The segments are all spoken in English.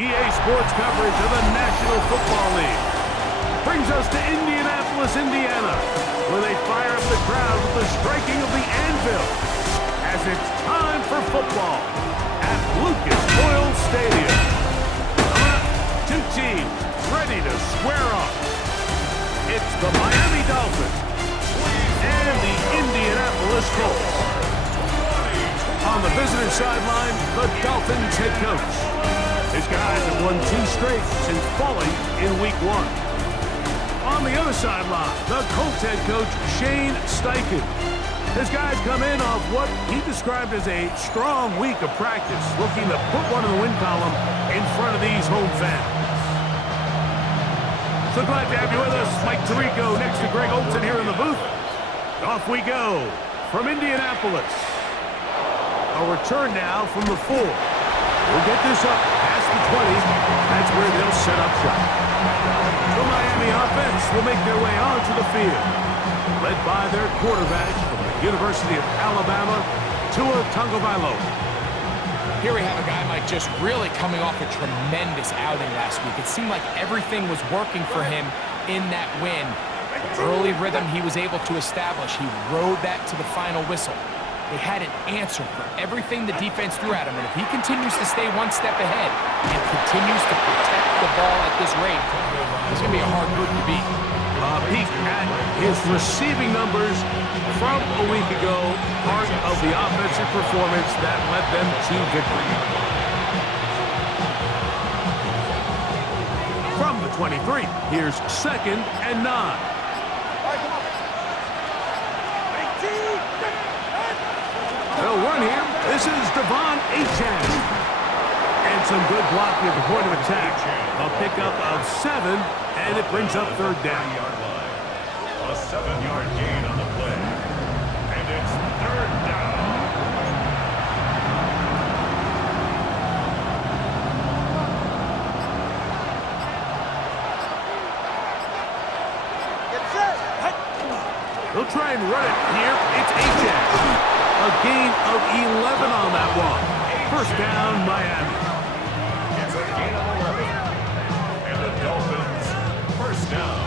EA Sports coverage of the National Football League brings us to Indianapolis, Indiana, where they fire up the crowd with the striking of the anvil as it's time for football at Lucas Oil Stadium. Coming up, two teams ready to square off. It's the Miami Dolphins and the Indianapolis Colts. On the visitor sideline, the Dolphins head coach. His guys have won 2 straight since falling in Week 1. On the other sideline, the Colts head coach, Shane Steichen. His guys come in off what he described as a strong week of practice, looking to put one in the win column in front of these home fans. So glad to have you with us. Mike Tirico next to Greg Olsen here in the booth. Off we go from Indianapolis. A return now from the 4. We'll get this up past the 20. That's where they'll set up shop. The Miami offense will make their way onto the field, led by their quarterback from the University of Alabama, Tua Tagovailoa. Here we have a guy, Mike, just really coming off a tremendous outing last week. It seemed like everything was working for him in that win. The early rhythm he was able to establish, he rode that to the final whistle. They had an answer for everything the defense threw at him, and if he continues to stay one step ahead and continues to protect the ball at this rate, it's going to be a hard group to beat. A peek at his receiving numbers from a week ago, part of the offensive performance that led them to victory. From the 23, here's 2nd and 9. They'll run here. This is Devon Achane. And some good blocking at the point of attack. A pickup of 7, and it brings up 3rd down. A 7-yard gain on the play. And it's 3rd down. They'll try and run it here. It's Achane. A gain of 11 on that one. 1st down, Miami. It's a gain of 11. And the Dolphins, 1st down.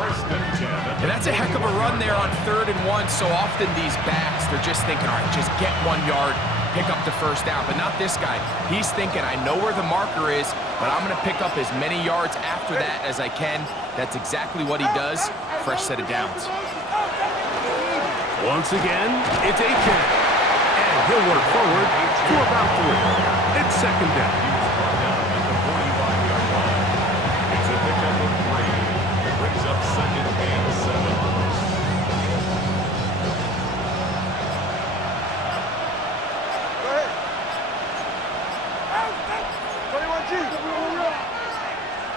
1st and 10. And that's a heck of a run there on 3rd and 1. So often these backs, they're just thinking, all right, just get 1 yard, pick up the 1st down. But not this guy. He's thinking, I know where the marker is, but I'm going to pick up as many yards after that as I can. That's exactly what he does. Fresh set of downs. Once again, it's Achane. And he'll work forward to about 3. It's 2nd down. At the 45-yard line. It's a pickup of 3. It brings up 2nd and 7. Go ahead. 21G.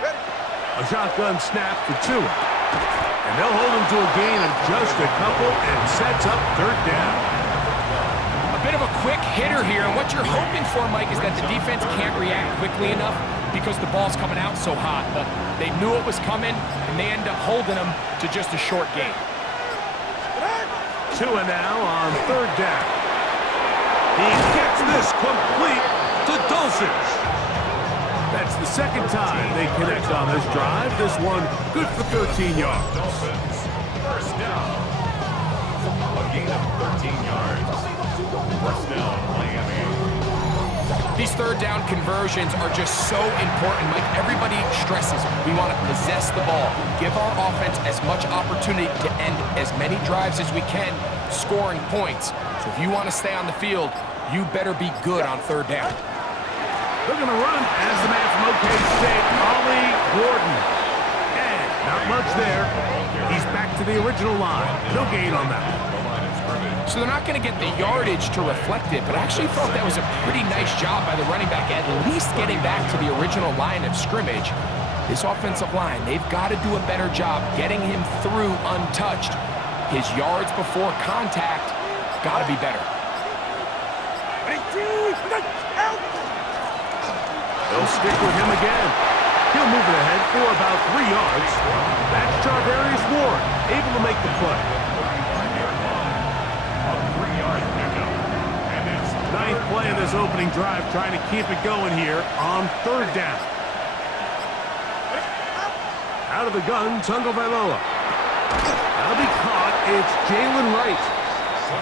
Ready. A shotgun snap for Tua. And they'll hold him to a gain of just a couple and sets up 3rd down. A bit of a quick hitter here, and what you're hoping for, Mike, is that the defense can't react quickly enough because the ball's coming out so hot. But they knew it was coming, and they end up holding him to just a short gain. Tua now on 3rd down. He gets this complete to Dulcich. That's the 2nd time they connect on this drive. This one good for 13 yards. Dolphins, 1st down. A gain of 13 yards. 1st down, Miami. These 3rd down conversions are just so important, Mike. Everybody stresses we want to possess the ball, give our offense as much opportunity to end as many drives as we can, scoring points. So if you want to stay on the field, you better be good on 3rd down. They're going to run as the man from OK State, Ollie Gordon. And not much there. He's back to the original line. No gain on that. So they're not going to get the yardage to reflect it, but I actually thought that was a pretty nice job by the running back, at least getting back to the original line of scrimmage. This offensive line, they've got to do a better job getting him through untouched. His yards before contact got to be better. They'll stick with him again. He'll move it ahead for about 3 yards. That's Charvarius Ward, able to make the play. A 3-yard pickup. And it's 9th play of this opening drive, trying to keep it going here on third down. Out of the gun, Tagovailoa. That'll be caught. It's Jalen Wright.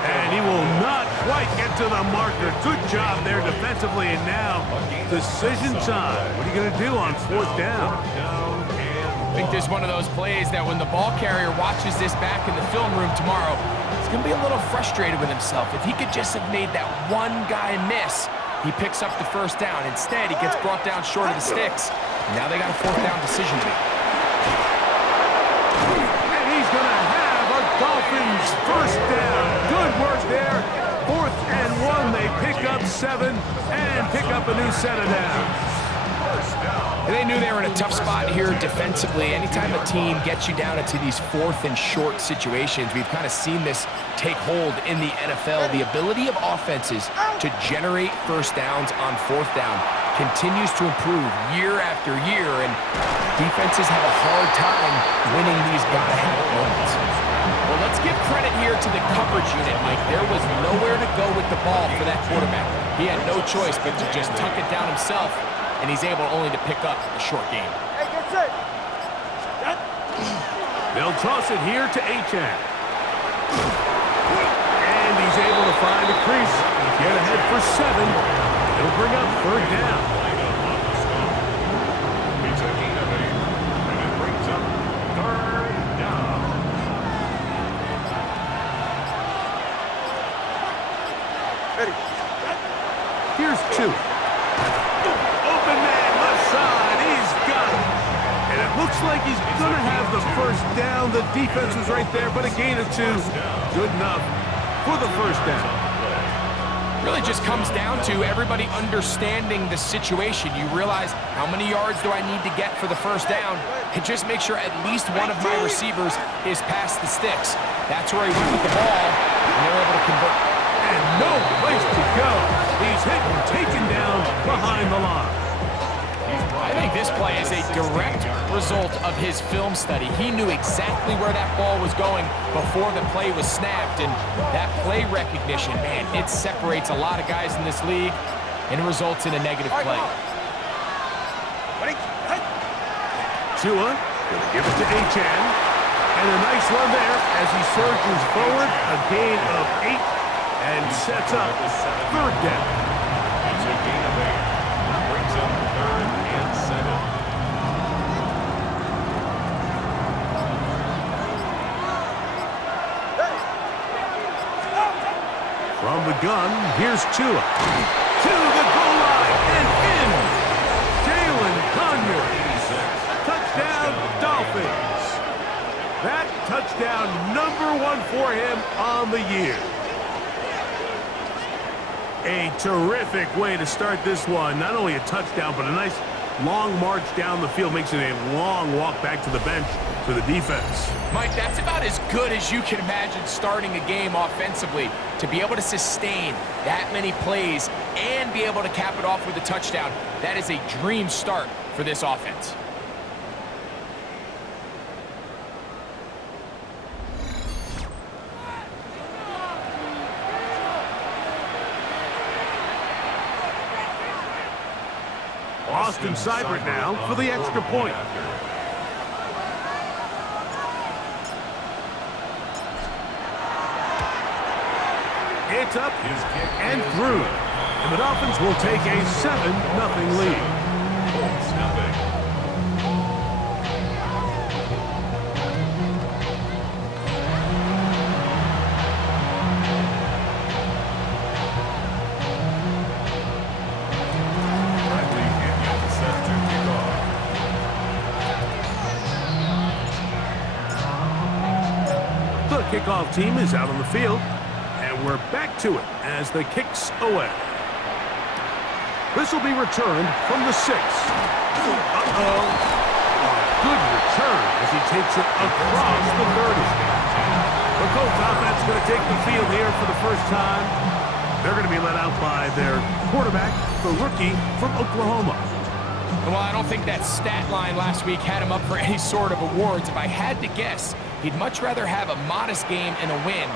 And he will not quite get to the marker. Good job there defensively. And now, decision time. What are you going to do on fourth down? I think this is one of those plays that when the ball carrier watches this back in the film room tomorrow, he's going to be a little frustrated with himself. If he could just have made that one guy miss, he picks up the first down. Instead, he gets brought down short of the sticks. And now they got a fourth down decision to make. And he's going to have a Dolphins first down. Good work there. 4th and 1. They pick up 7 and pick up a new set of downs. And they knew they were in a tough spot here defensively. Anytime a team gets you down into these 4th and short situations, we've kind of seen this take hold in the NFL. The ability of offenses to generate first downs on 4th down continues to improve year after year, and defenses have a hard time winning these gotta-have-it moments. Well, let's give credit here to the coverage unit, Mike. There was nowhere to go with the ball for that quarterback. He had no choice but to just tuck it down himself, and he's able only to pick up a short gain. Hey, get set. They'll toss it here to Achane. And he's able to find a crease. Get ahead for 7. It'll bring up third down. It's a gain of 8, and it brings up third down. Ready. Here's 2. Open man, left side. He's got it. And it looks like he's going to have the first down. The defense was right there, but a gain of 2. Good enough for the first down. Really just comes down to everybody understanding the situation. You realize how many yards do I need to get for the first down, and just make sure at least one of my receivers is past the sticks. That's where he went with the ball, and they're able to convert. And no place to go. He's hit and taken down behind the line. I think this play is a direct result of his film study. He knew exactly where that ball was going before the play was snapped, and that play recognition, man, it separates a lot of guys in this league and results in a negative play. Tua going to give it to Achane. And a nice run there as he surges forward. A gain of 8 and sets up third down. It's a gain of 8. Brings up 3rd and 7. From the gun, here's Tua. To the goal line and in. Jalen Conner. Touchdown, Dolphins. That touchdown number 1 for him on the year. A terrific way to start this one. Not only a touchdown, but a nice long march down the field. Makes it a long walk back to the bench for the defense. Mike, that's about as good as you can imagine starting a game offensively. To be able to sustain that many plays and be able to cap it off with a touchdown, that is a dream start for this offense. Austin Seibert now for the extra point. It's up and through. And the Dolphins will take a 7-0 lead. Colts nothing. Kickoff team is out on the field, and we're back to it as the kick's away. This will be returned from the 6. Uh-oh. A good return as he takes it across the 30. The Colts offense is going to take the field here for the first time. They're going to be let out by their quarterback, the rookie from Oklahoma. Well, I don't think that stat line last week had him up for any sort of awards. If I had to guess, he'd much rather have a modest game and a win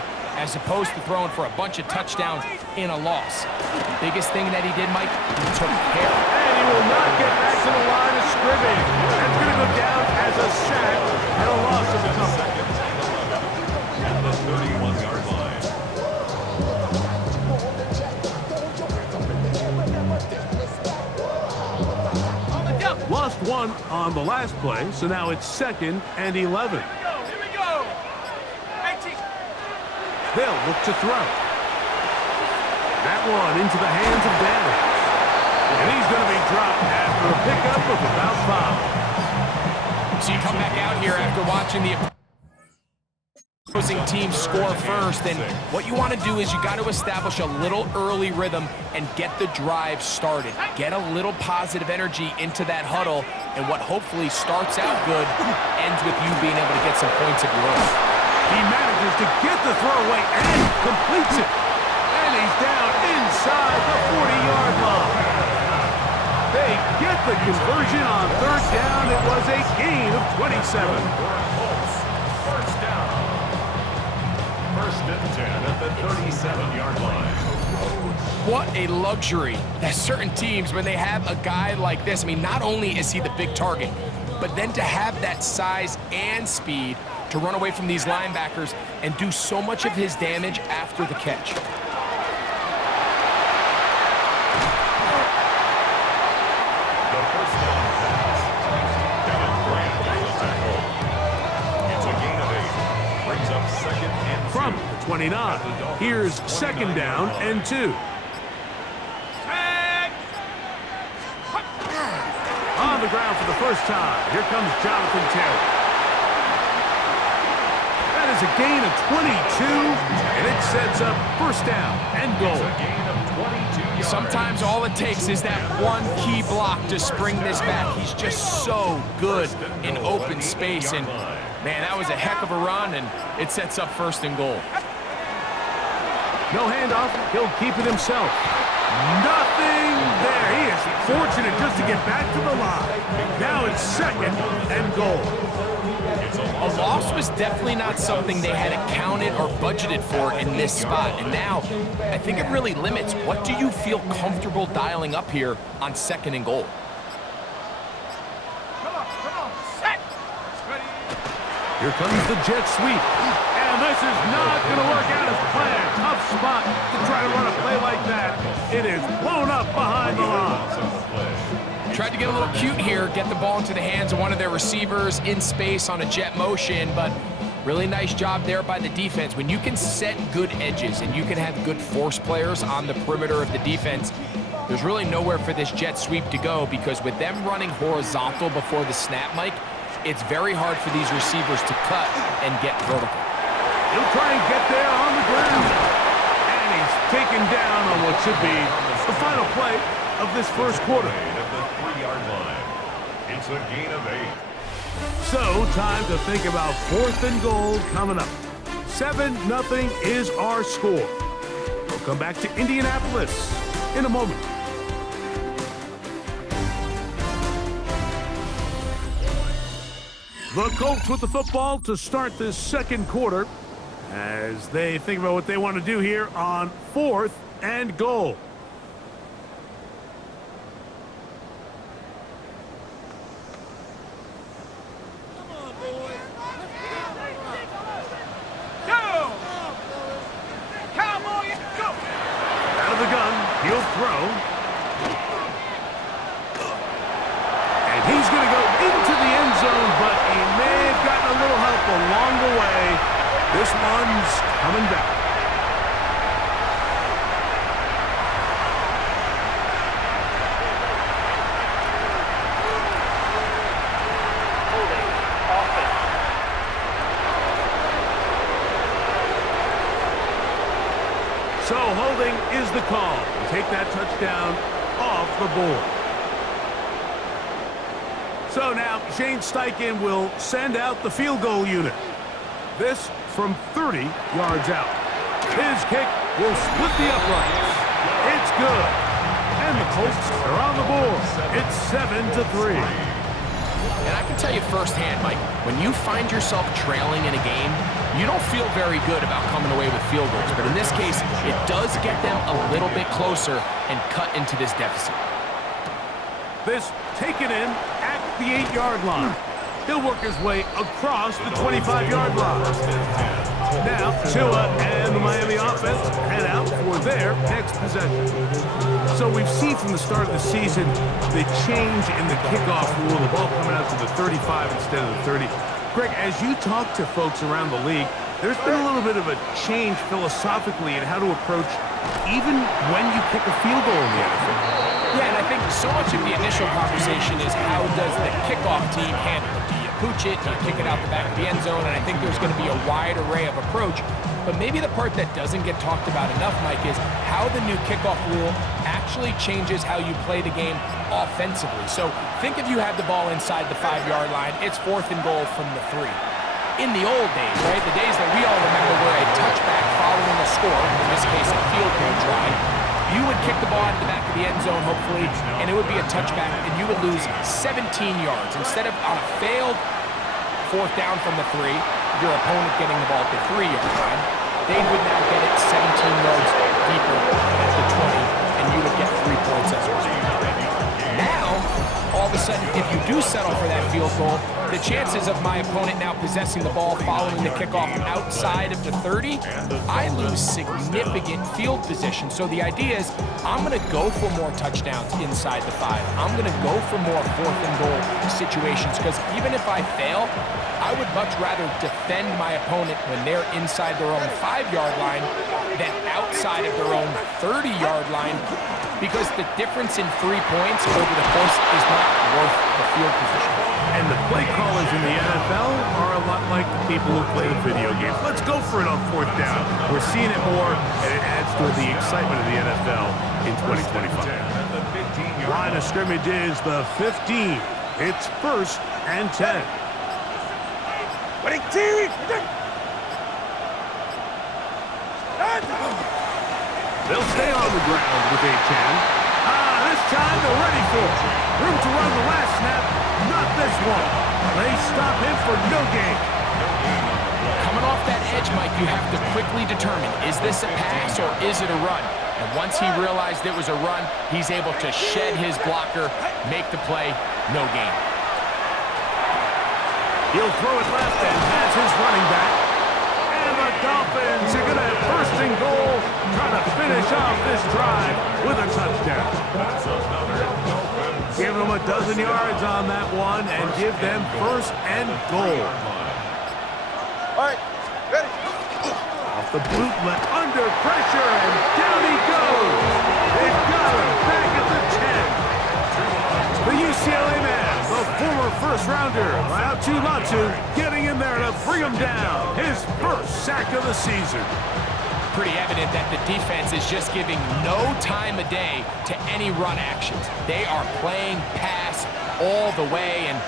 as opposed to throwing for a bunch of touchdowns in a loss. The biggest thing that he did, Mike, he took care. And he will not get back to the line of scrimmage. That's going to go down as a sack and a loss of the company. At the 31-yard line. Lost one on the last play, so now it's 2nd and 11. Here we go. 18. They'll look to throw. That one into the hands of Daniels. And he's going to be dropped after a pickup of about 5. So you come back out here after watching the opposing team score first, and what you want to do is you got to establish a little early rhythm and get the drive started. Get a little positive energy into that huddle, and what hopefully starts out good ends with you being able to get some points of your own. He manages to get the throw away and completes it. And he's down inside the 40-yard line. They get the conversion on 3rd down. It was a gain of 27. First down. 1st and 10 at the 37-yard line. What a luxury. There's certain teams, when they have a guy like this, I mean, not only is he the big target, but then to have that size and speed to run away from these linebackers and do so much of his damage after the catch. The first down pass. Kevin Grant on the tackle. It's a gain of 8. Brings up 2nd and 2. From the 29, here's 2nd down and 2. On the ground for the first time, here comes Jonathan Taylor. That is a gain of 22, and it sets up 1st down and goal. It's a gain of 22 yards. Sometimes all it takes is that one key block to spring this back. He's just so good in open space, and man, that was a heck of a run, and it sets up 1st and goal. No handoff, he'll keep it himself. Nothing there. He is fortunate just to get back to the line. Now it's 2nd and goal. A loss was definitely not something they had accounted or budgeted for in this spot. And now, I think it really limits what do you feel comfortable dialing up here on 2nd and goal. Come on. Set. Ready. Here comes the jet sweep. And this is not going to work out as planned. Tough spot to try to run a play like that. It is blown up behind the line. Tried to get a little cute here, get the ball into the hands of one of their receivers in space on a jet motion, but really nice job there by the defense. When you can set good edges and you can have good force players on the perimeter of the defense, there's really nowhere for this jet sweep to go, because with them running horizontal before the snap, Mike, it's very hard for these receivers to cut and get vertical. He'll try and get there on the ground. And he's taken down on what should be the final play of this 1st quarter. At the 3-yard line. It's a gain of 8. So, time to think about 4th and goal coming up. 7-0 is our score. We'll come back to Indianapolis in a moment. The Colts with the football to start this 2nd quarter as they think about what they want to do here on 4th and goal. Out of the gun, he'll throw. And he's going to go into the end zone, but he may have gotten a little help along the way. This one's coming back. So holding is the call. Take that touchdown off the board. So now Shane Steichen will send out the field goal unit. This from 30 yards out. His kick will split the uprights. It's good. And the Colts are on the board. It's 7-3. And I can tell you firsthand, Mike, when you find yourself trailing in a game, you don't feel very good about coming away with field goals. But in this case, it does get them a little bit closer and cut into this deficit. This taken in at the 8-yard line. He'll work his way across the 25-yard line. Now, Tua and the Miami offense head out for their next possession. So we've seen from the start of the season the change in the kickoff rule, the ball coming out to the 35 instead of the 30. Greg, as you talk to folks around the league, there's been a little bit of a change philosophically in how to approach even when you kick a field goal in the NFL. Yeah, and I think so much of the initial conversation is how does the kickoff team handle it? Do you pooch it? Do you kick it out the back of the end zone? And I think there's going to be a wide array of approach. But maybe the part that doesn't get talked about enough, Mike, is how the new kickoff rule actually changes how you play the game offensively. So think if you had the ball inside the 5-yard line, it's 4th and goal from the 3. In the old days, right, the days that we all remember were a touchback following a score, in this case a field goal try, you would kick the ball into the back of the end zone, hopefully, and it would be a touchback, and you would lose 17 yards. Instead of on a failed 4th down from the 3, your opponent getting the ball at the 3-yard line, they would now get it 17 yards deeper at the 20, and you would get 3 points as a result. Now, all of a sudden, if you do settle for that field goal, the chances of my opponent now possessing the ball following the kickoff outside of the 30, I lose significant field position. So the idea is I'm going to go for more touchdowns inside the 5. I'm going to go for more 4th and goal situations because even if I fail, I would much rather defend my opponent when they're inside their own 5-yard line than outside of their own 30-yard line because the difference in 3 points over the course is not worth the field position. And the play callers in the NFL are a lot like the people who play the video games. Let's go for it on 4th down. We're seeing it more, and it adds to the excitement of the NFL in 2025. Line of scrimmage is the 15. It's 1st and 10. They'll stay on the ground with Achan. This time they're ready for it. Room to run the last snap. Not this one. They stop him for no gain. Coming off that edge, Mike, you have to quickly determine, is this a pass or is it a run? And once he realized it was a run, he's able to shed his blocker, make the play, no gain. He'll throw it left and has his running back. And the Dolphins are going to have 1st and goal, trying to finish off this drive with a touchdown. Give them a dozen yards on that one and give them 1st and goal. All right, ready. Off the bootlet, under pressure, and down he goes. They've got him back at the 10. The UCLA man, the former 1st-rounder, Latu Latu, getting in there to bring him down. His 1st sack of the season. Pretty evident that the defense is just giving no time of day to any run actions. They are playing pass all the way, and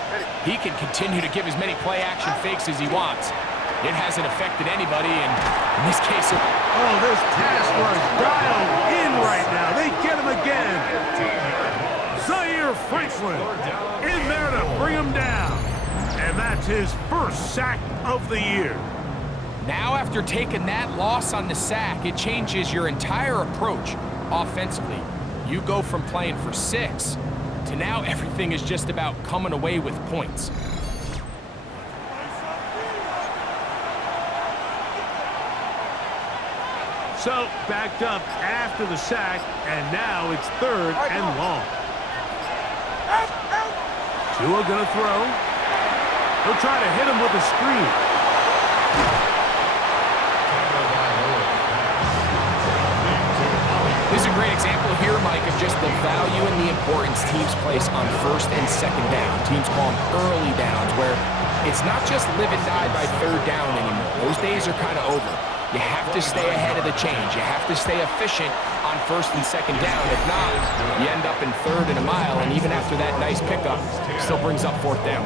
he can continue to give as many play-action fakes as he wants. It hasn't affected anybody, and in this case... Oh, this pass rush dialed in right now. They get him again. Zaire Franklin in there to bring him down. And that's his 1st sack of the year. Now, after taking that loss on the sack, it changes your entire approach offensively. You go from playing for 6 to now everything is just about coming away with points. So, backed up after the sack, and now it's 3rd and long. Tua gonna throw. He'll try to hit him with a screen. This is a great example here, Mike, of just the value and the importance teams place on 1st and 2nd down. Teams call them early downs, where it's not just live and die by 3rd down anymore. Those days are kind of over. You have to stay ahead of the change. You have to stay efficient on 1st and 2nd down. If not, you end up in 3rd and a mile, and even after that nice pickup, still brings up 4th down.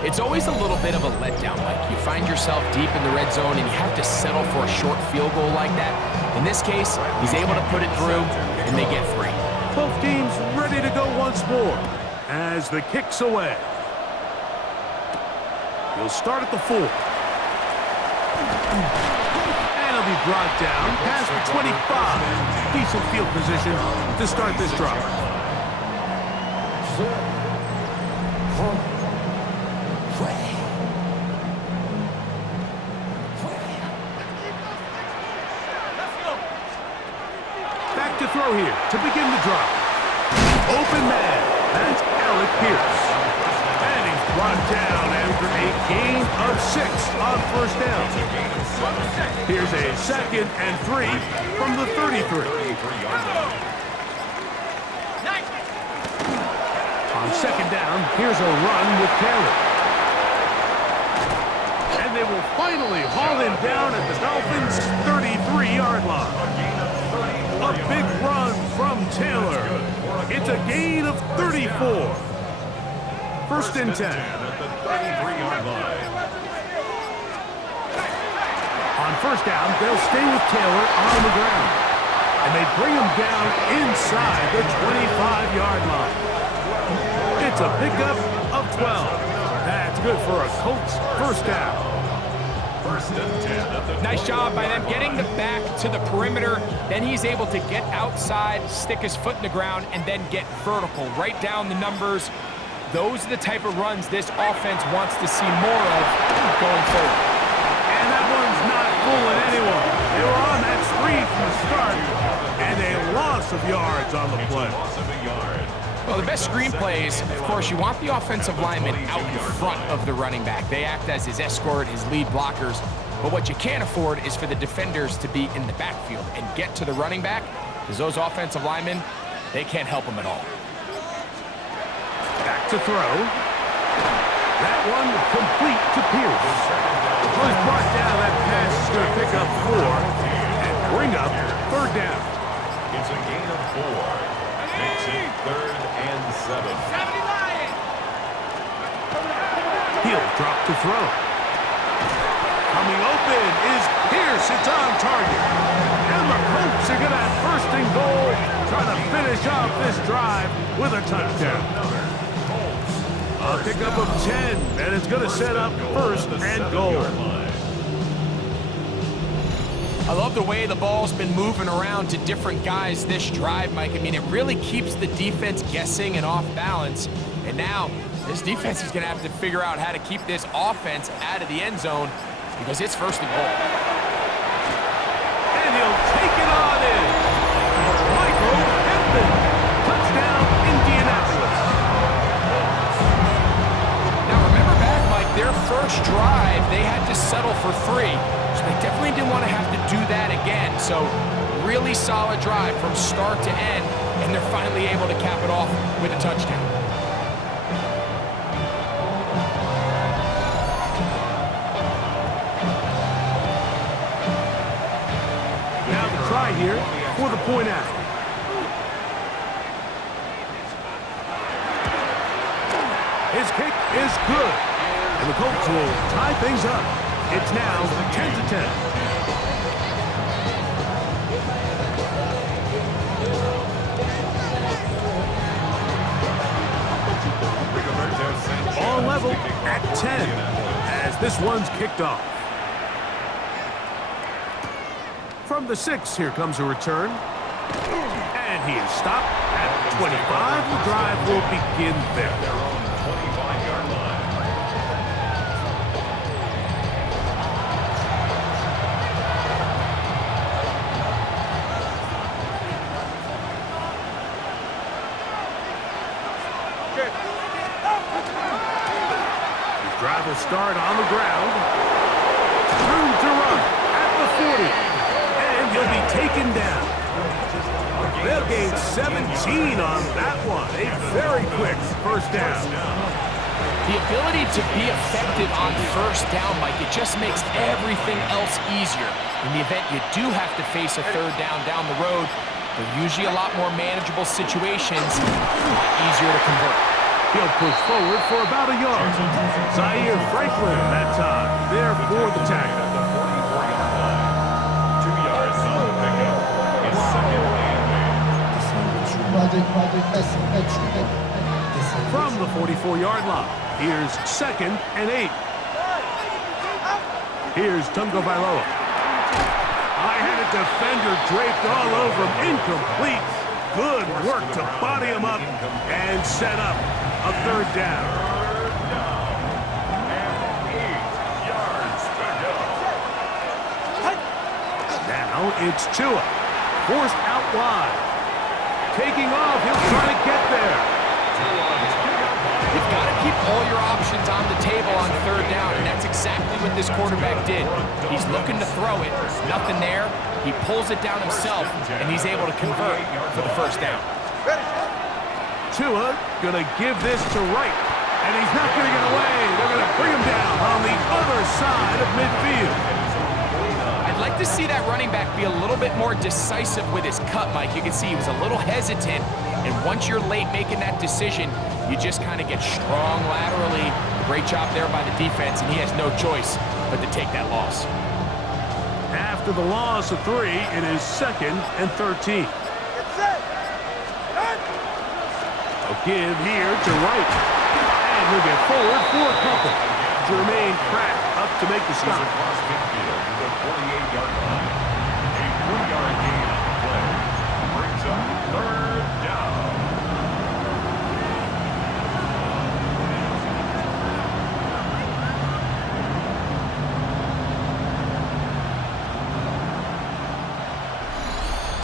It's always a little bit of a letdown, Mike. You find yourself deep in the red zone, and you have to settle for a short field goal like that. In this case, he's able to put it through, and they get 3. Both teams ready to go once more as the kick's away. He'll start at the 4. And he'll be brought down past the 25. Decent field position to start this drive. Back to throw here to begin the drive. Open man. That's Alec Pierce. And he's brought down after a gain of 6 on first down. Here's a 2nd and 3 from the 33. On 2nd down, here's a run with Taylor. And they will finally haul him down at the Dolphins' 33-yard line. A big run from Taylor. It's a gain of 34. 1st and 10. At the 33-yard line. On 1st down, they'll stay with Taylor on the ground. And they bring him down inside the 25-yard line. It's a pickup of 12. That's good for a Colts 1st down. 1st and 10 at the Nice job by them getting the back to the perimeter. Then he's able to get outside, stick his foot in the ground, and then get vertical. Write down the numbers. Those are the type of runs this offense wants to see more of going forward. And that one's not fooling anyone. They were on that screen from the start, and a loss of yards on the play. loss of a yard. Well, the best screenplays, of course, you want the offensive lineman out in front of the running back. They act as his escort, his lead blockers. But what you can't afford is for the defenders to be in the backfield and get to the running back, because those offensive linemen, they can't help him at all. Back to throw. That one complete to Pierce. Was brought down. That pass is going to pick up 4 and bring up 3rd down. It's a gain of 4. Makes it 3rd and 7. He'll drop to throw. Coming open is Pierce. It's on target. And the Colts are going to have 1st and goal, trying to finish off this drive with a touchdown. A pickup of 10, and it's going to set up 1st and goal. I love the way the ball's been moving around to different guys this drive, Mike. I mean, it really keeps the defense guessing and off balance. And now, this defense is going to have to figure out how to keep this offense out of the end zone because it's 1st and goal. And he'll take it on in. Michael Pittman. Touchdown, Indianapolis. Now, remember back, Mike, their first drive, they had to settle for 3. So they definitely didn't want to have to do that again. So really solid drive from start to end, and they're finally able to cap it off with a touchdown. Now the try here for the point after. His kick is good, and the Colts will tie things up. It's now 10-10. All level at 10 as this one's kicked off. From the 6, here comes a return. And he is stopped at the 25. The drive will begin there. Their own 25-yard line. His drive will start on the ground. Room to run at the 40. And he'll be taken down. They'll gain 17 on that one. A very quick 1st down. The ability to be effective on 1st down, Mike, it just makes everything else easier. In the event you do have to face a 3rd down the road, they're usually a lot more manageable situations, a lot easier to convert. He'll push forward for about a yard. Zaire Franklin that time, there for the tackle. At the 44-yard line. 2 yards on the pickup. It's 2nd and 8. From the 44-yard line, here's 2nd and 8. Here's Tungo Vailoa. I had a defender draped all over him. Incomplete. Good work to body him up and set up a third down. Third down. And 8 yards to go. Now it's Tua. Forced out wide. Taking off. He'll try to get there. You've got to keep all your options on the table on third down, and that's exactly what this quarterback did. He's looking to throw it. Nothing there. He pulls it down himself, and he's able to convert for the first down. Tua going to give this to Wright, and he's not going to get away. They're going to bring him down on the other side of midfield. I'd like to see that running back be a little bit more decisive with his cut, Mike. You can see he was a little hesitant, and once you're late making that decision, you just kind of get strong laterally. Great job there by the defense, and he has no choice but to take that loss. After the loss of 3, it is 2nd and 13. A give here to Wright. And he'll get forward for a couple. Jermaine Pratt up to make the stop. Across midfield to the 48-yard line. A 3-yard gain on the play. Brings up third down.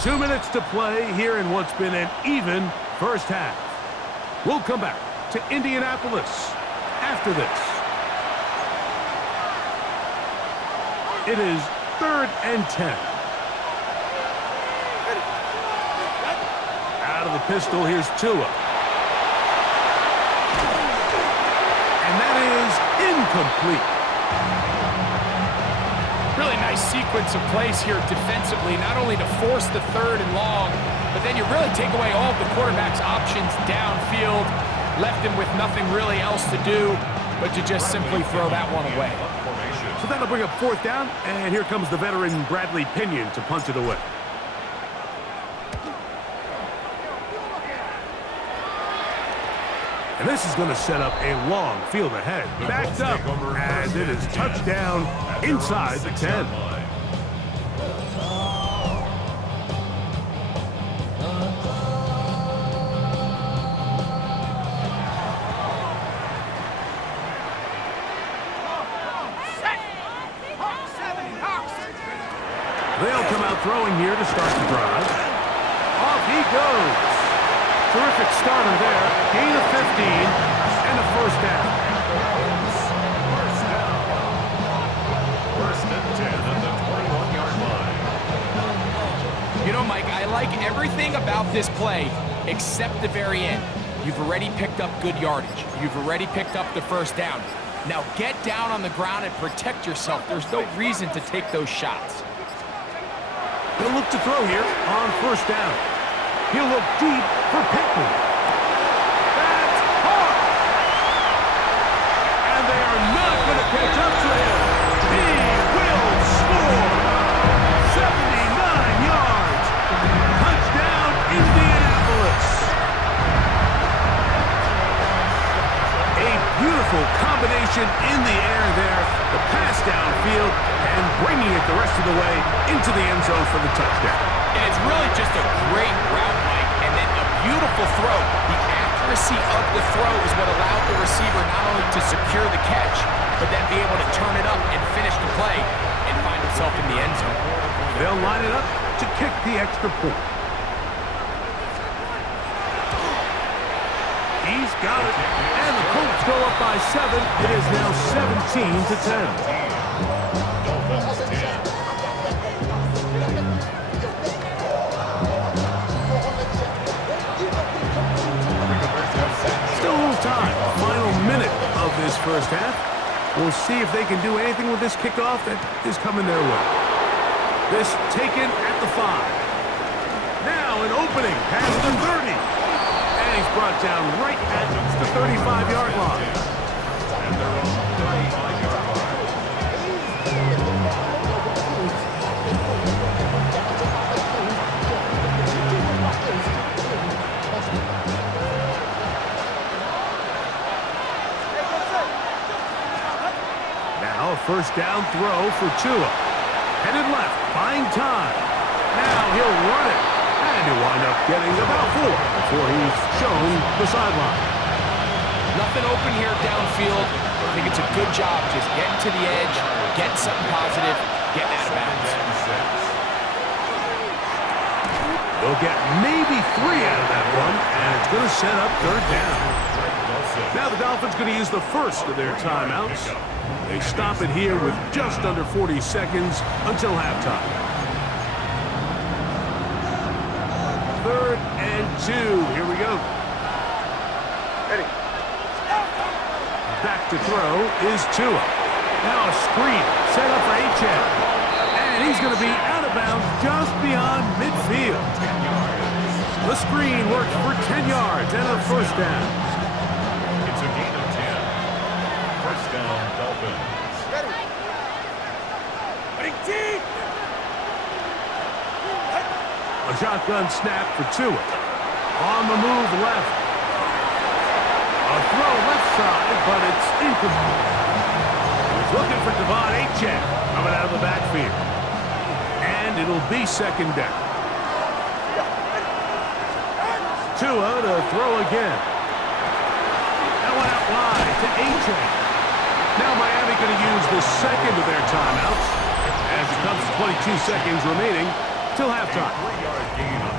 Two minutes to play here in what's been an even first half. We'll come back to Indianapolis after this. It is 3rd and 10. Out of the pistol, here's Tua. And that is incomplete. Really nice sequence of plays here defensively, not only to force the 3rd and long, but then you really take away all of the quarterback's options downfield, left him with nothing really else to do but to just simply throw that one away. So that'll bring up 4th down, and here comes the veteran Bradley Pinion to punt it away. And this is going to set up a long field ahead. Backed up as it is touchdown inside the 10. They'll come out throwing here to start the drive. Off he goes. Terrific starter there. Gain of 15 and a first down. First and 10 at the 21-yard line. You know, Mike, I like everything about this play except the very end. You've already picked up good yardage. You've already picked up the first down. Now get down on the ground and protect yourself. There's no reason to take those shots. He'll look to throw here on first down. He'll look deep for Pittman. That's hard. And they are not going to catch up to him. He will score. 79 yards. Touchdown, Indianapolis. A beautiful combination in the air there. The pass downfield and bringing it the rest of the way into the end zone for the touchdown. And it's really just a great route, Mike, and then a beautiful throw. The accuracy of the throw is what allowed the receiver not only to secure the catch, but then be able to turn it up and finish the play and find himself in the end zone. They'll line it up to kick the extra point. He's got it. And the Colts go up by 7. It is now 17-10. Still a little time. Final minute of this first half. We'll see if they can do anything with this kickoff that is coming their way. This taken at the 5. Now an opening past the 30. And he's brought down right at the 35-yard line. And they're on the 35-yard line. Now, 1st first down throw for Tua. Headed left, buying time. Now he'll run it. And he'll wind up getting about 4 before he's shown the sideline. Nothing open here downfield. I think it's a good job just getting to the edge, getting something positive, getting out of bounds. They'll get maybe 3 out of that one, and it's going to set up third down. Now the Dolphins going to use the first of their timeouts. They stop it here with just under 40 seconds until halftime. 3rd and 2. Here we go. Ready. Back to throw is Tua. Now a screen set up for Achane. And he's going to be out of bounds just beyond midfield. The screen works for 10 yards and a first down. It's a gain of 10. First down, Dolphins. Ready. Ready, team. A shotgun snap for Tua. On the move left. A throw left side, but it's incomplete. He's looking for Devon Achane coming out of the backfield. And it'll be second down. Tua to throw again. That one out wide to Achane. Now Miami going to use the second of their timeouts as it comes to 22 seconds remaining till halftime.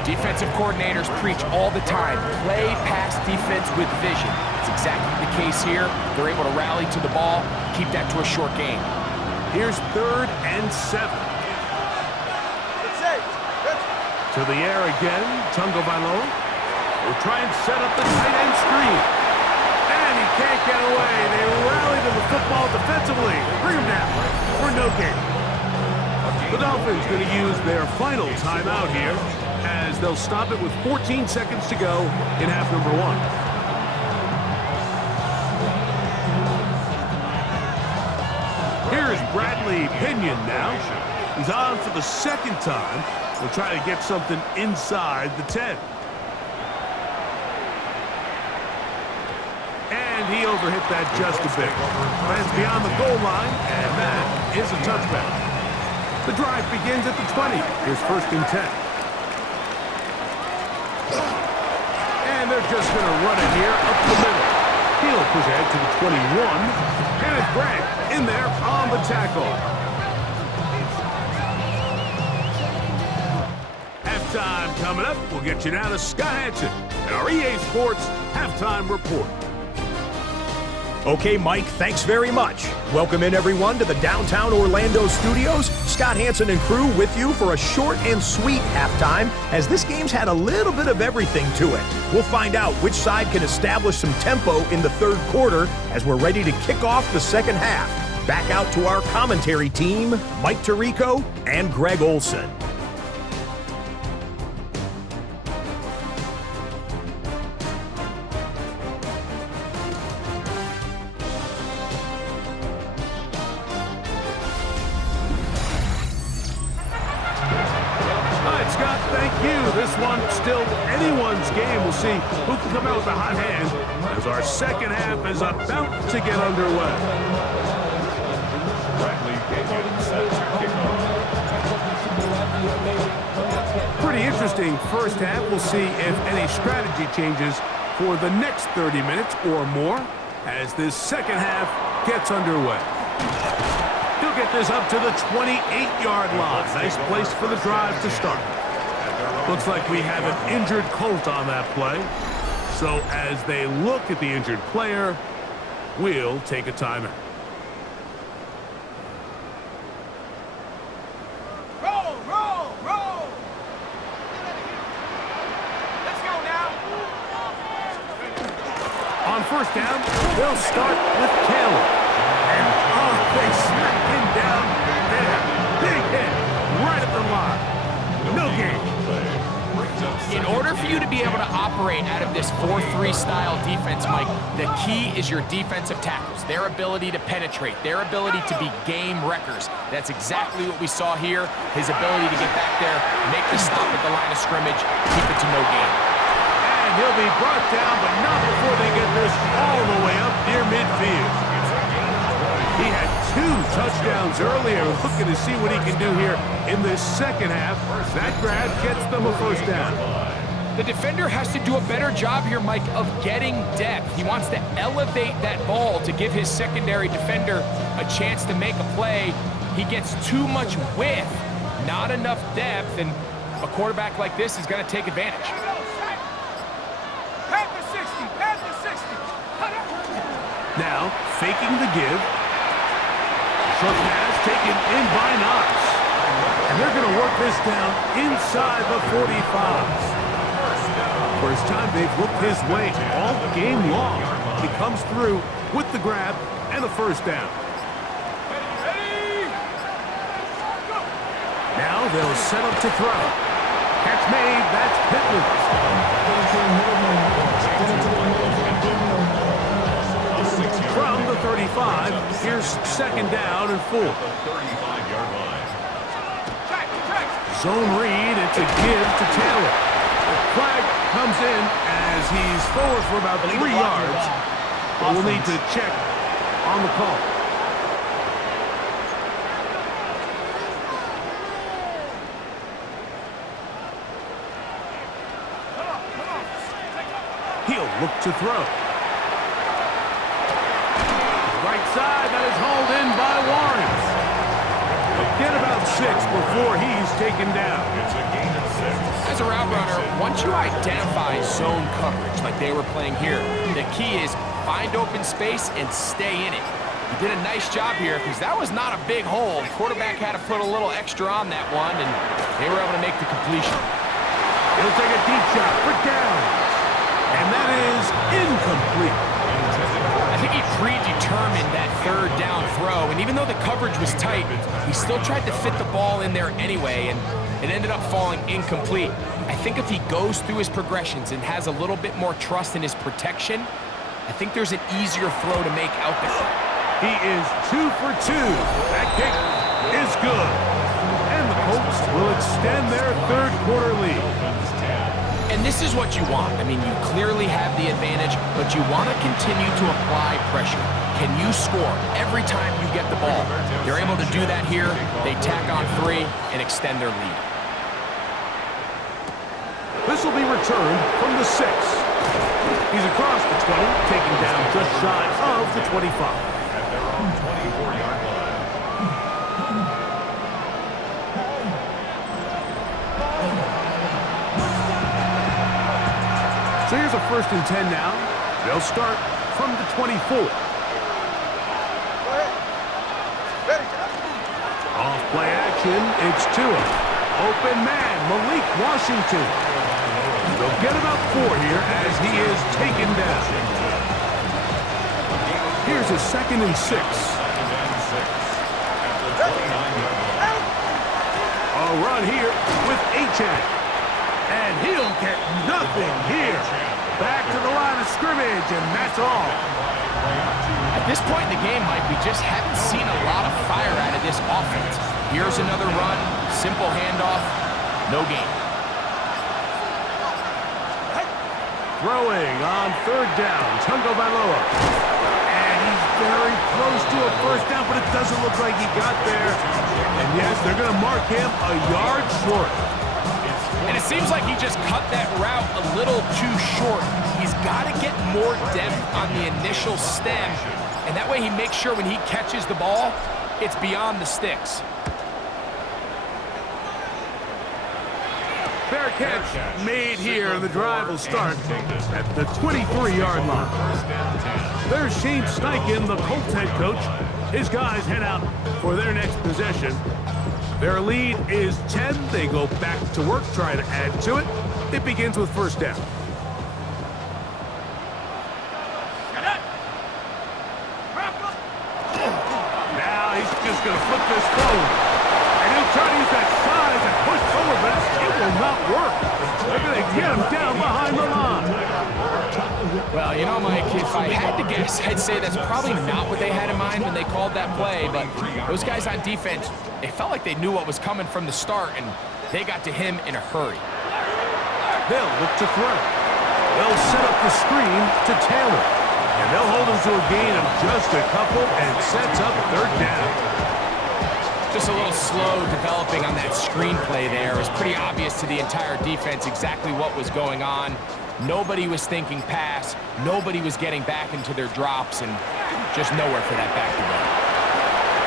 Defensive coordinators preach all the time, play pass defense with vision. It's exactly the case here. They're able to rally to the ball, keep that to a short game. Here's 3rd and 7. Let's say. To the air again, Tungo Vailoa will try and set up the tight end screen. And he can't get away. They rally to the football defensively. Bring him down for no gain. The Dolphins going to use their final timeout here as they'll stop it with 14 seconds to go in half number 1. Here's Bradley Pinion now. He's on for the second time. We'll try to get something inside the 10. And he overhit that just a bit. Lands beyond the goal line, and that is a touchback. The drive begins at the 20. Here's 1st and 10. And they're just going to run it here up the middle. He'll push ahead to the 21. And it's Grant in there on the tackle. Halftime coming up. We'll get you now to Scott Hansen and our EA Sports Halftime Report. Okay, Mike, thanks very much. Welcome in, everyone, to the downtown Orlando studios. Scott Hansen and crew with you for a short and sweet halftime, as this game's had a little bit of everything to it. We'll find out which side can establish some tempo in the 3rd quarter as we're ready to kick off the second half. Back out to our commentary team, Mike Tirico and Greg Olson. This one still anyone's game. We'll see who can come out with a hot hand as our second half is about to get underway. Bradley Pinion set to kick off. Pretty interesting first half. We'll see if any strategy changes for the next 30 minutes or more as this second half gets underway. He'll get this up to the 28-yard line. Nice place for the drive to start. Looks like we have an injured Colt on that play. So as they look at the injured player, we'll take a timeout. Roll, roll, roll. Let's go now. On first down, they'll start with Caleb. And they smack him down there. Big hit right at the line. No gain. In order for you to be able to operate out of this 4-3 style defense, Mike, the key is your defensive tackles, their ability to penetrate, their ability to be game wreckers. That's exactly what we saw here, his ability to get back there, make the stop at the line of scrimmage, keep it to no gain. And he'll be brought down, but not before they get this all the way up near midfield. He had 2 touchdowns earlier. Looking to see what he can do here in this second half. That grab gets them a first down. The defender has to do a better job here, Mike, of getting depth. He wants to elevate that ball to give his secondary defender a chance to make a play. He gets too much width, not enough depth, and a quarterback like this is going to take advantage. Now, faking the give. Short pass taken in by Knox. And they're going to work this down inside the 45. First time they've looked his way all game long. He comes through with the grab and the first down. Now they'll set up to throw. Catch made, that's Pittman. From the 35, here's second down and 4. Zone read, it's a give to Taylor. Flag comes in as he's forward for about 3 yards. But we'll need to check on the call. He'll look to throw. Right side, that is hauled in by Warren. Get about 6 before he's taken down. It's a gain of 6. As a route runner, once you identify zone coverage like they were playing here, the key is find open space and stay in it. He did a nice job here because that was not a big hole. The quarterback had to put a little extra on that one, and they were able to make the completion. He'll take a deep shot for down. And that is incomplete. I think he predetermined that third down throw, and even though the coverage was tight, he still tried to fit the ball in there anyway, and it ended up falling incomplete. I think if he goes through his progressions and has a little bit more trust in his protection, I think there's an easier throw to make out there. He is 2 for 2. That kick is good. And the Colts will extend their third quarter lead. And this is what you want. I mean, you clearly have the advantage, but you want to continue to apply pressure. Can you score every time you get the ball? They're able to do that here. They tack on 3 and extend their lead. This will be returned from the 6. He's across the 20, taken down just shy of the 25. At their own 24-yard line. So here's a 1st and 10 now. They'll start from the 24. Off play action, it's Tua. Open man, Malik Washington. They'll get about 4 here as he is taken down. Here's a 2nd and 6. A run here with Achane. And he'll get nothing here. Back to the line of scrimmage, and that's all. At this point in the game, Mike, we just haven't seen a lot of fire out of this offense. Here's another run, simple handoff, no gain. Throwing on 3rd down, Tungo Bailoa. And he's very close to a first down, but it doesn't look like he got there. And yes, they're going to mark him a yard short. And it seems like he just cut that route a little too short. He's got to get more depth on the initial stem, and that way he makes sure when he catches the ball, it's beyond the sticks. Fair catch made here, and the drive will start at the 23-yard line. There's Shane Steichen, the Colts head coach. His guys head out for their next possession. Their lead is 10. They go back to work, try to add to it. It begins with 1st down. Now he's just going to flip this forward. And he'll try to use that size and push forward, but it will not work. They're going to get him down behind the line. Well, you know, Mike, if I had to guess, I'd say that's probably not what they had in mind when they called that play, but those guys on defense, they felt like they knew what was coming from the start, and they got to him in a hurry. They'll look to throw. They'll set up the screen to Taylor. And they'll hold them to a gain of just a couple and sets up third down. Just a little slow developing on that screenplay there. It was pretty obvious to the entire defense exactly what was going on. Nobody was thinking pass. Nobody was getting back into their drops, and just nowhere for that back to go.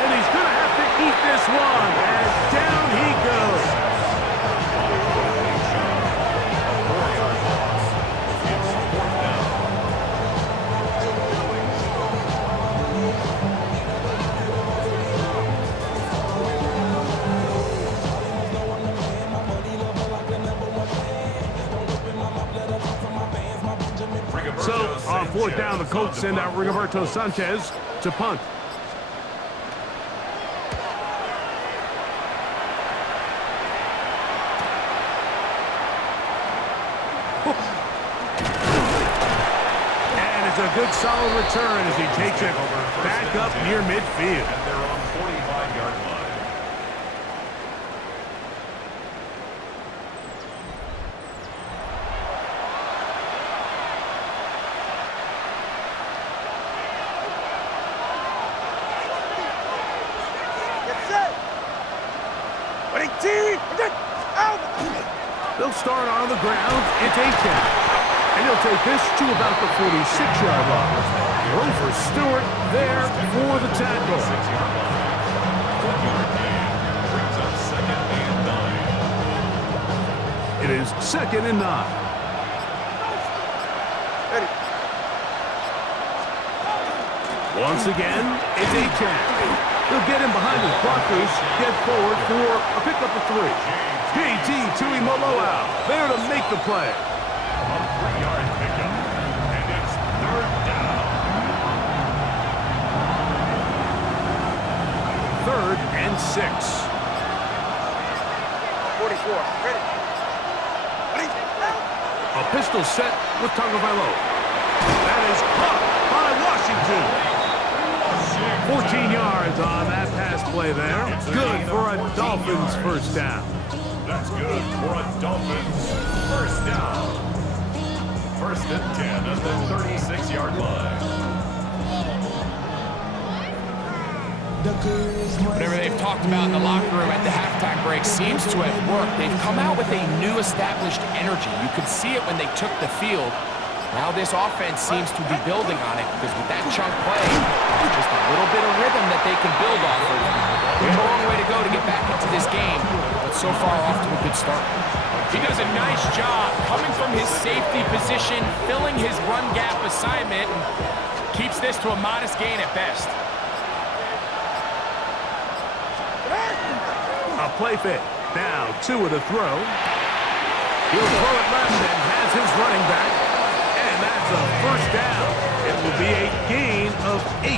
And he's going to have to eat this one as down he goes. So, on fourth down, the Colts send out Rigoberto Sanchez to punt. And it's a good solid return as he takes it back up near midfield. And they're on 45-yard line. They'll start on the ground. It's A-10. And he'll take this to about the 46-yard line. Rover Stewart there for the tackle. 6-yard line. 1-yard gain. Brings up 2nd and 9. It is 2nd and 9. Ready. Once again, it's A-10. He'll get him behind his blockers, get forward for a pickup of 3. P.T. Tuimoloau there to make the play. A 3-yard pickup. And it's 3rd down. 3rd and 6. 44. Ready. Ready. A pistol set with Tagovailoa. That is caught by Washington. 14 yards on that pass play there. Good for a Dolphins first down. That's good for a Dolphins first down. 1st and 10 at the 36-yard line. Whatever they've talked about in the locker room at the halftime break seems to have worked. They've come out with a new established energy. You could see it when they took the field. Now this offense seems to be building on it because with that chunk play, just a little bit of rhythm that they can build off of. A long way to go to get back into this game, but so far off to a good start. He does a nice job coming from his safety position, filling his run gap assignment, and keeps this to a modest gain at best. A play fake. Now 2 with a throw. He'll throw it left and has his running back. And that's a first down. It will be a gain of 8. A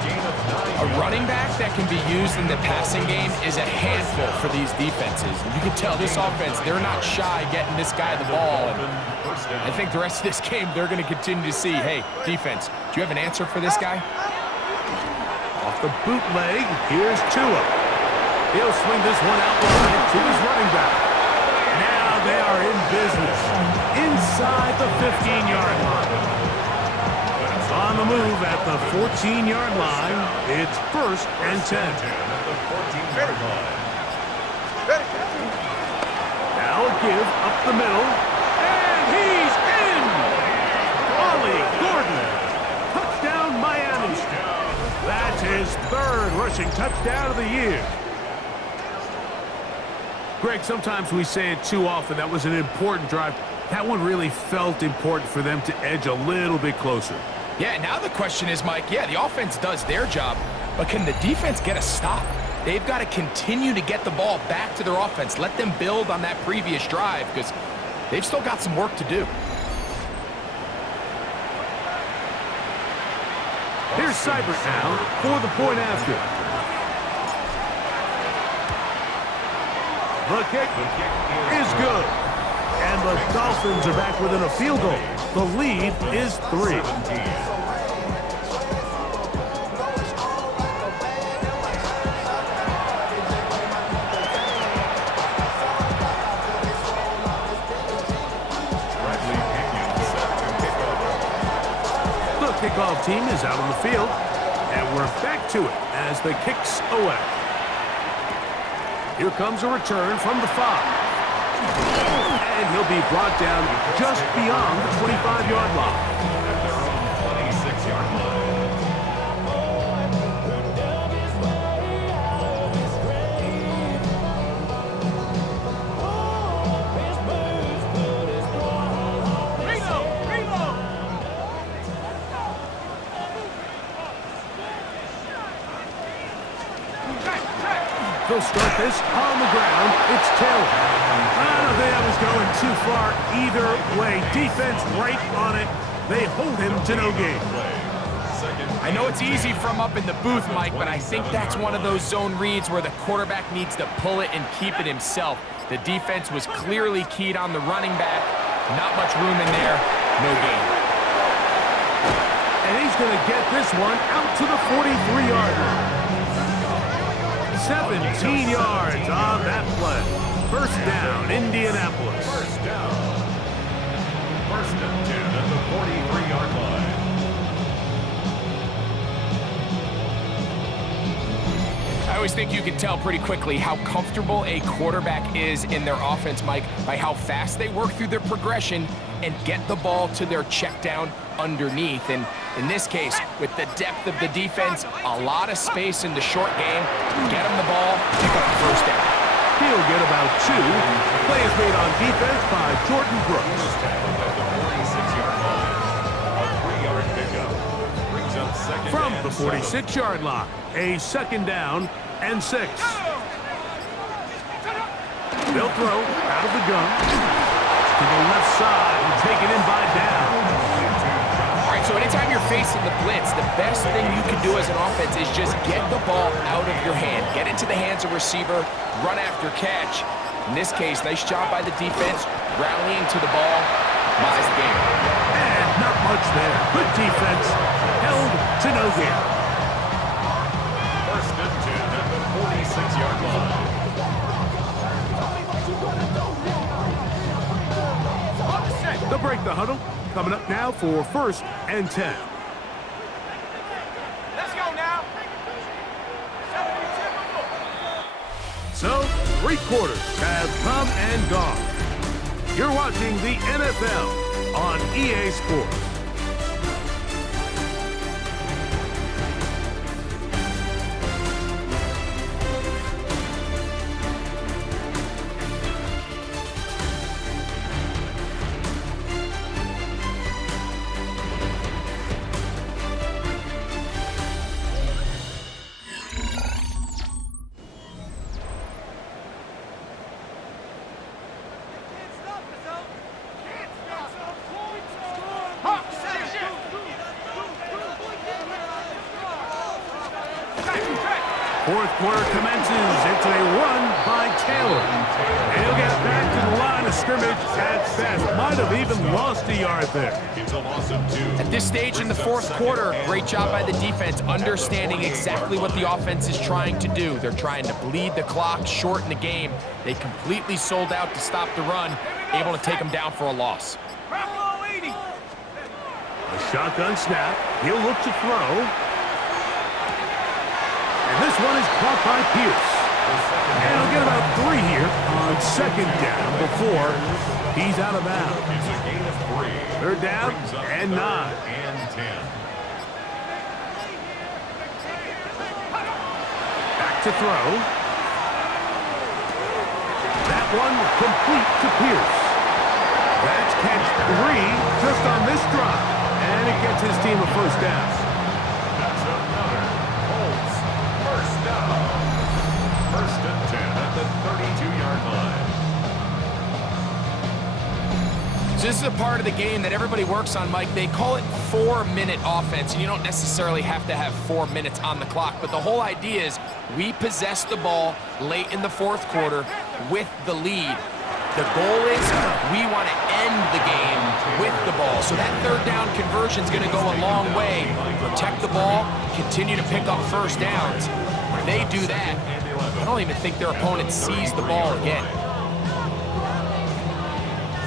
gain of 9. A running back that can be used in the passing game is a handful for these defenses. You can tell this offense, they're not shy getting this guy the ball. And I think the rest of this game, they're going to continue to see, hey, defense, do you have an answer for this guy? Off the bootleg, here's Tua. He'll swing this one out wide to his running back. Now they are in business inside the 15-yard line. On the move at the 14-yard line, it's 1st and 10. At the 14-yard line. Ready. Now a give up the middle, and he's in! Ollie Gordon, touchdown Miami. That's his 3rd rushing touchdown of the year. Greg, sometimes we say it too often. That was an important drive. That one really felt important for them to edge a little bit closer. Yeah, now the question is, Mike, yeah, the offense does their job, but can the defense get a stop? They've got to continue to get the ball back to their offense. Let them build on that previous drive because they've still got some work to do. Here's Seibert now for the point after. The kick is good. And the Dolphins are back within a field goal. The lead is 3. kickoff team is out on the field, and we're back to it as the kick's away. Here comes a return from the 5. And he'll be brought down just beyond the 25-yard line. At their own 26-yard line. He'll start this on the ground. It's Taylor. I don't think I was going too far either way. Defense right on it. They hold him to no gain. I know it's easy from up in the booth, Mike, but I think that's one of those zone reads where the quarterback needs to pull it and keep it himself. The defense was clearly keyed on the running back. Not much room in there. No gain. And he's going to get this one out to the 43-yard line. 17 yards on that play. First down, Indianapolis. First down. First and 10 at the 43-yard line. I always think you can tell pretty quickly how comfortable a quarterback is in their offense, Mike, by how fast they work through their progression and get the ball to their check down underneath. And in this case, with the depth of the defense, a lot of space in the short game, get him the ball, pick up the first down. He'll get about 2. Play is made on defense by Jordan Brooks. At the 46-yard line. A 3-yard pickup. Brings up second From and the 46-yard line, a second down and 6. They'll throw out of the gun to the left side and take it in by down. All right, so anytime you're facing the blitz, the best thing you can do as an offense is just get the ball out of your hand. Get into the hands of receiver, run after catch. In this case, nice job by the defense, rallying to the ball, buys the game. And not much there. Good defense, held to no gain. First and 10 at the 46-yard line. They'll break the huddle. Coming up now for first and 10. Let's go now. So, 3 quarters have come and gone. You're watching the NFL on EA Sports. Fourth quarter commences. It's a run by Taylor. And he'll get back to the line of scrimmage at best. Might have even lost a yard there. It's a loss of 2. At this stage in the fourth quarter, great job by the defense, understanding exactly what the offense is trying to do. They're trying to bleed the clock, shorten the game. They completely sold out to stop the run, able to take them down for a loss. A shotgun snap. He'll look to throw. And this one is caught by Pierce. And he'll get about 3 here on second down before he's out of bounds. It's a gain of 3. Third down and 9. And 10. Back to throw. That one complete to Pierce. That's catch 3 just on this drive. And it gets his team a first down. That's another Colts first down. First and 10 at the 32-yard line. So this is a part of the game that everybody works on, Mike. They call it 4-minute offense, and you don't necessarily have to have 4 minutes on the clock. But the whole idea is we possess the ball late in the fourth quarter with the lead. The goal is we want to end the game with the ball. So that third down conversion is going to go a long way. Protect the ball, continue to pick up first downs. If they do that, I don't even think their opponent sees the ball again.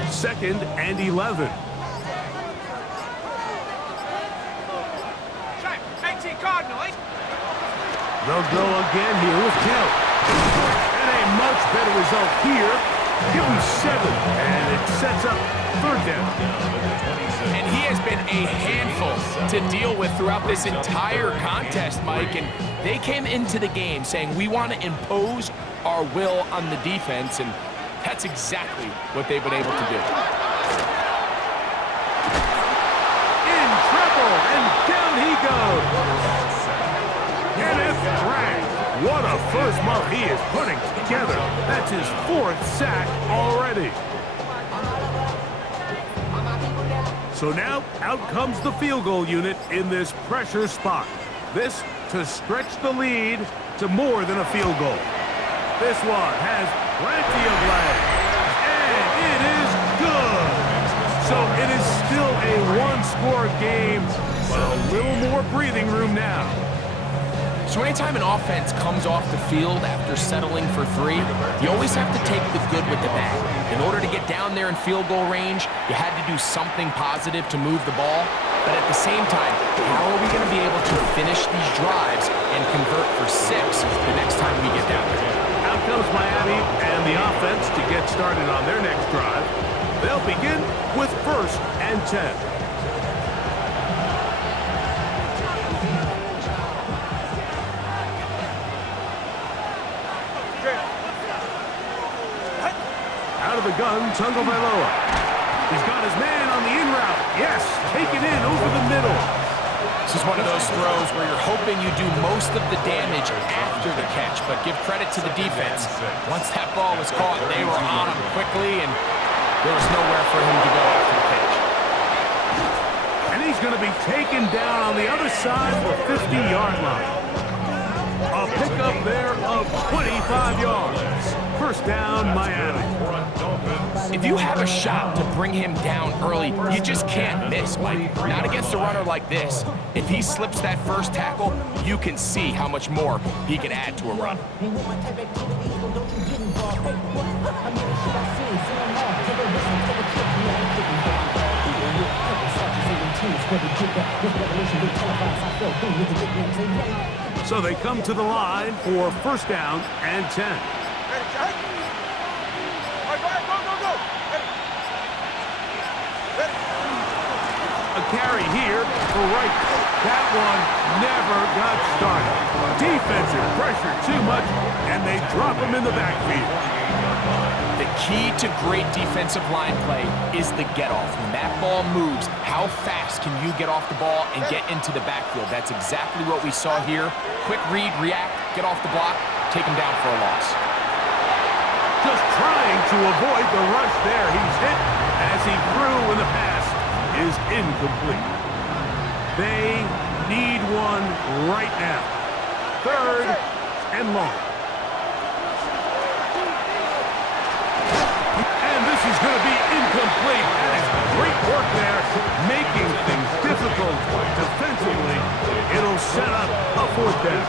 Second and 11. They'll go again here with Kell. And a much better result here. Give him 7, and it sets up 3rd down. And he has been a handful to deal with throughout this entire contest, Mike. And they came into the game saying, we want to impose our will on the defense, and that's exactly what they've been able to do. In trouble, and down he goes. And it's dragged. What a first month he is putting together. That's his 4th sack already. So now, out comes the field goal unit in this pressure spot. This to stretch the lead to more than a field goal. This one has plenty of leg, and it is good. So it is still a 1-score game, but a little more breathing room now. So anytime an offense comes off the field after settling for 3, you always have to take the good with the bad. In order to get down there in field goal range, you had to do something positive to move the ball. But at the same time, how are we going to be able to finish these drives and convert for 6 the next time we get down there? Out comes Miami and the offense to get started on their next drive. They'll begin with 1st and 10. Out of the gun, Tagovailoa. He's got his man on the in route. Yes, taken in over the middle. This is one of those throws where you're hoping you do most of the damage after the catch, but give credit to the defense. Once that ball was caught, they were on him quickly, and there was nowhere for him to go after the catch. And he's going to be taken down on the other side of the 50-yard line. A pickup there of 25 yards. 1st down, Miami. If you have a shot to bring him down early, you just can't miss, Mike. Not against a runner like this. If he slips that first tackle, you can see how much more he can add to a run. So they come to the line for 1st down and 10. Ready, Jack? All right, go. Ready. A carry here for Wright. That one never got started. Defensive pressure too much, and they drop him in the backfield. The key to great defensive line play is the get-off. When that ball moves, how fast can you get off the ball and get into the backfield? That's exactly what we saw here. Quick read, react, get off the block, take him down for a loss. Just trying to avoid the rush there. He's hit as he threw, and the pass is incomplete. They need one right now. 3rd and long. And this is going to be incomplete. That is great work there, making things difficult defensively. It'll set up a 4th down.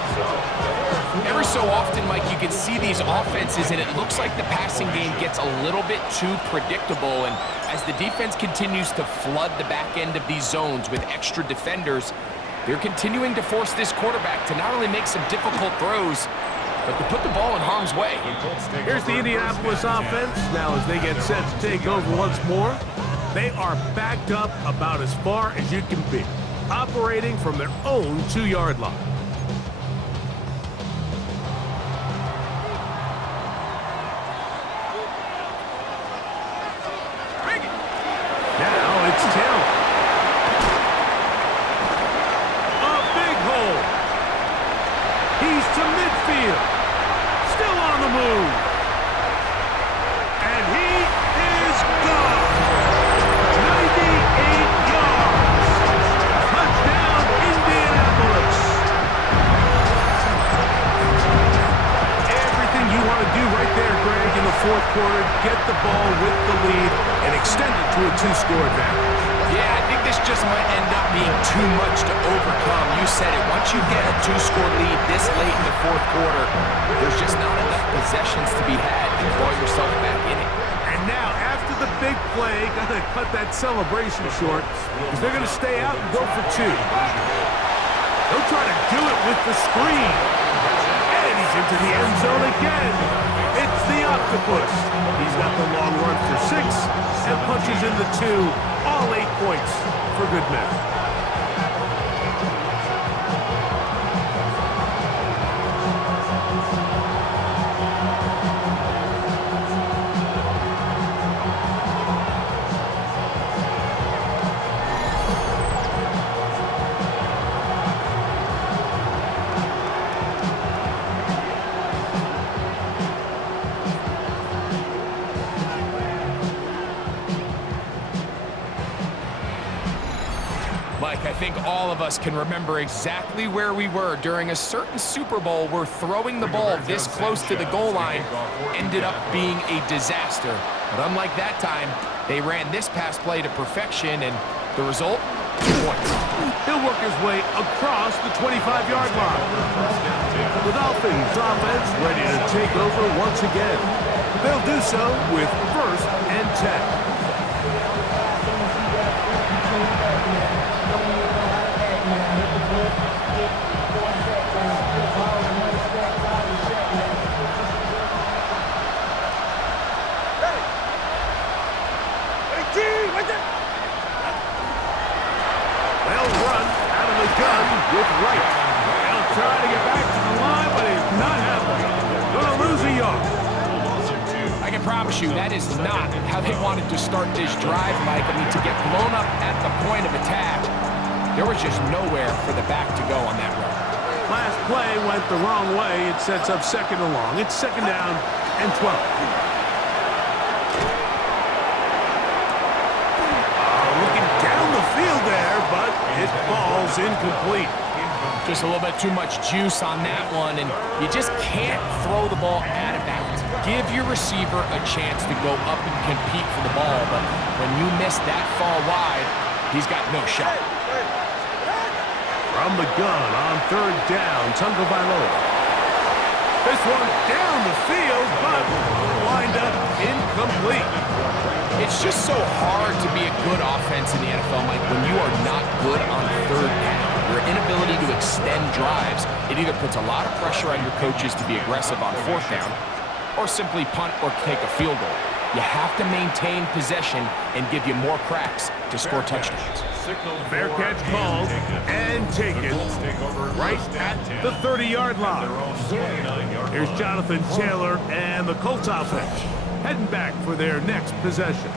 Every so often, Mike, you can see these offenses, and it looks like the passing game gets a little bit too predictable. And as the defense continues to flood the back end of these zones with extra defenders, they're continuing to force this quarterback to not only make some difficult throws, but to put the ball in harm's way. Here's the Indianapolis offense. Now as they get set to take over once more, they are backed up about as far as you can be, operating from their own 2-yard line. Now it's Till. A big hole. He's to midfield. Still on the move. And he is gone. 98 yards. Touchdown, Indianapolis. Everything you want to do right there, Greg, in the 4th quarter. Get the ball with the lead and extend it to a 2-score advantage. Yeah, I think this just might end up being too much to overcome. You said it. Once you get a 2-score lead this late in the 4th quarter, there's just not enough possessions to be had to draw yourself back in it. And now, after the big play, got to cut that celebration short because they're going to stay out and go for 2. He'll try to do it with the screen. And he's into the end zone again. It's the octopus. He's got the long run for 6 and punches in the 2. All 8 points for good measure. Mike, I think all of us can remember exactly where we were during a certain Super Bowl where throwing the ball this close to the goal line ended up being a disaster. But unlike that time, they ran this pass play to perfection, and the result, 2 points. He'll work his way across the 25-yard line. The Dolphins offense ready to take over once again. They'll do so with 1st and 10. They'll run out of the gun with Wright. They'll try to get back to the line, but it's not happening. Gonna lose a yard. I can promise you that is not how they wanted to start this drive, Mike. I mean, to get blown up at the point of attack, there was just nowhere for the back to go on that run. Last play went the wrong way. It sets up 2nd and long. It's 2nd down and 12. Looking down the field there, but it falls incomplete. Just a little bit too much juice on that one, and you just can't throw the ball out of bounds. Give your receiver a chance to go up and compete for the ball, but when you miss that far wide, he's got no shot. From the gun on 3rd down, Tagovailoa. This one down the field, but lined up incomplete. It's just so hard to be a good offense in the NFL, Mike, when you are not good on 3rd down. Your inability to extend drives, it either puts a lot of pressure on your coaches to be aggressive on 4th down, or simply punt or take a field goal. You have to maintain possession and give you more cracks to score touchdowns. Fair catch called and taken right at the 30-yard line. Here's Jonathan Taylor and the Colts offense heading back for their next possession.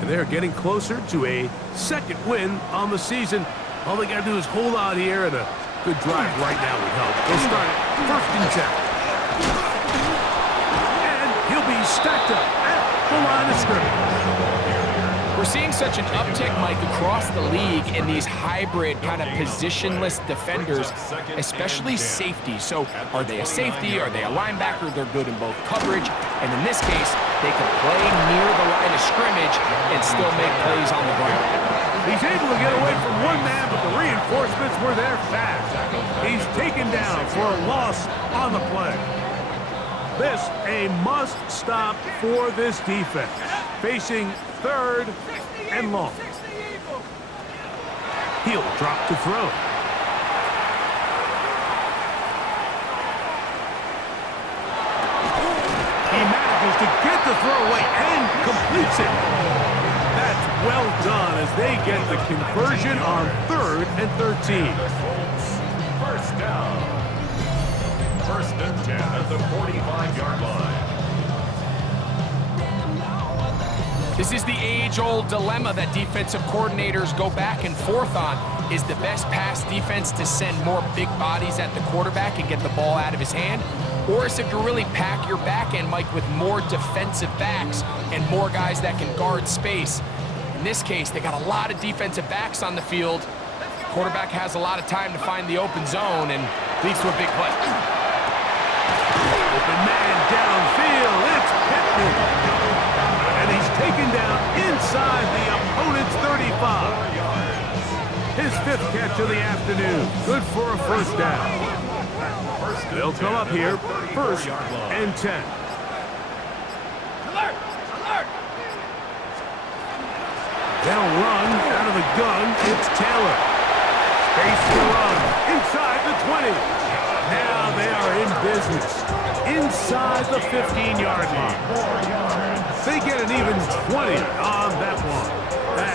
And they're getting closer to a 2nd win on the season. All they got to do is hold on here, and a good drive right now would help. They'll start it 1st and 10. And he'll be stacked up at the line of scrimmage. We're seeing such an uptick, Mike, across the league in these hybrid kind of positionless defenders, especially safety. So are they a safety? Are they a linebacker? They're good in both coverage. And in this case, they can play near the line of scrimmage and still make plays on the ground. He's able to get away from one man, but the reinforcements were there fast. He's taken down for a loss on the play. This a must-stop for this defense. Facing 3rd and long. He'll drop to throw. He manages to get the throw away and completes it. That's well done as they get the conversion on 3rd and 13. 1st down. 1st and 10 at the 45-yard line. This is the age-old dilemma that defensive coordinators go back and forth on. Is the best pass defense to send more big bodies at the quarterback and get the ball out of his hand? Or is it to really pack your back end, Mike, with more defensive backs and more guys that can guard space? In this case, they got a lot of defensive backs on the field. Quarterback has a lot of time to find the open zone and leads to a big play. Open man downfield. It's Pittman. And he's taken down inside the opponent's 35. His 5th catch of the afternoon. Good for a 1st down. They'll come up here 1st and 10. They'll run out of the gun. It's Taylor. Face the run. Inside the 20. Now they are in business. Inside the 15-yard line. They get an even 20 on that one.